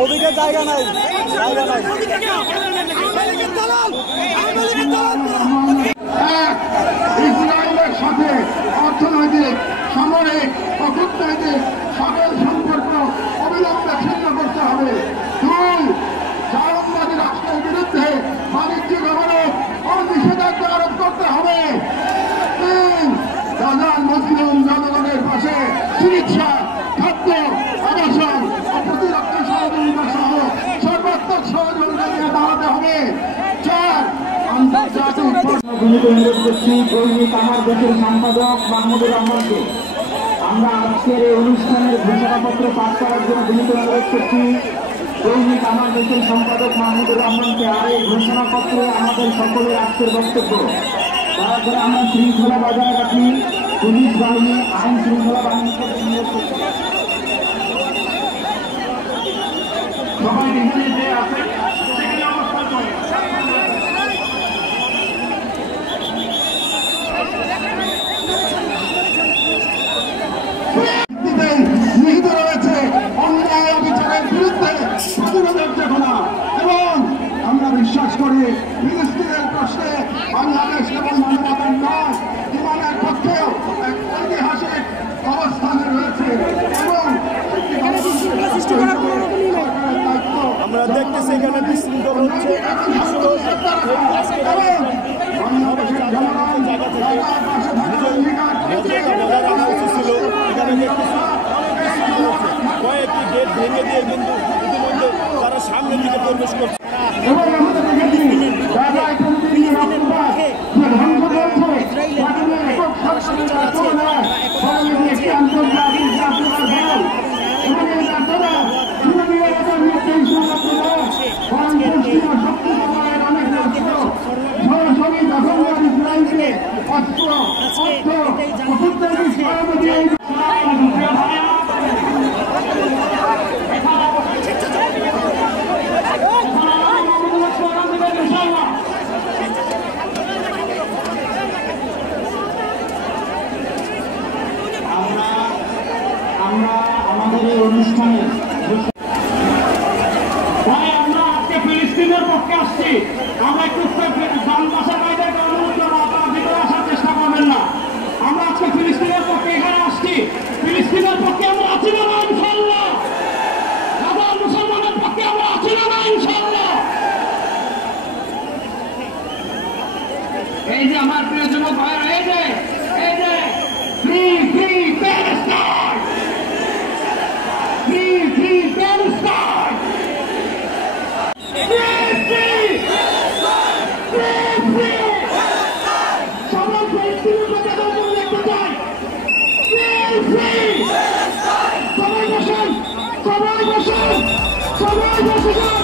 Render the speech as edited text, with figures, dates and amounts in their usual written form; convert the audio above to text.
ওদিকে জায়গা নাই, জায়গা নাই। ইসরায়েলের সাথে অর্থনৈতিক, সামরিক ও কূটনৈতিক সকল সম্পর্ক অবিলম্বে ছিন্ন করতে হবে। 2, জায়নবাদী রাষ্ট্রের বিরুদ্ধে বাণিজ্যিক অবরোধ ও নিষেধাজ্ঞা আরোপ করতে হবে। 3, গাজার মুসলিম জনগণের পাশে চিকিৎসা, খাদ্য, আবাসন ও প্রতিরক্ষা সহযোগিতা সহ সর্বাত্মক সহযোগিতা নিয়ে দাঁড়াতে হবে। 4, আন্তর্জাতিক অনুরোধ করছি দৈনিক আমার দেশের সম্পাদক মাহমুদুর রহমানকে আমরা আজকের এই অনুষ্ঠানের ঘোষণাপত্র পাঠ করার জন্য বিনীত অনুরোধ করছি। দৈনিক আমার দেশের সম্পাদক মাহমুদুর রহমানকে আর এই ঘোষণাপত্রে আমাদের সকলের আজকের বক্তব্য দয়া করে আমরা শৃঙ্খলা বজায় রাখি। পুলিশ বাহিনী, আইন শৃঙ্খলা বাহিনীকে অনুরোধ করছি সবাই এখানে যে আছে সেখানে অবস্থান করে নিহিত রয়েছে অন্যায় অবিচারের বিরুদ্ধে প্রতিরোধের চেতনা। এবং আমরা বিশ্বাস করি ফিলিস্তিনের প্রশ্নে বাংলাদেশ কেবল মানবতার নয়, ইমানের পক্ষেও এক ঐতিহাসিক অবস্থানে রয়েছে। এবং আমরা দেখতেছি এখানে বিশৃঙ্খল হচ্ছে। কয়েকটি গেট ভেঙে দিয়ে কিন্তু ইতিমধ্যে তারা সামনের দিকে প্রবেশ করছে। আমরা আমাদের এই অনুষ্ঠানে আমরা আজকে ফিলিস্তিনের পক্ষে আসছি। আমরা একটু যান বাসা বাইরে অনুরোধ করবো, আপনারা ভিতরে আসার চেষ্টা করবেন না। আমরা আজকে ফিলিস্তিনের পক্ষে এখানে আসছি। ফিলিস্তিনের পক্ষে আমরা আছি না ইনশাআল্লাহ? গাজার মুসলমানের পক্ষে আমরা আছি না ইনশাআল্লাহ? এই যে আমার প্রিয় যুবক ভাইরা, এই যে free free Palestine, free free Palestine, সবাই ফিলিস্তিনের পতাকা উপরে দেখতে চাই। সবাই বসেন, সবাই বসেন, সবাই বসে যান।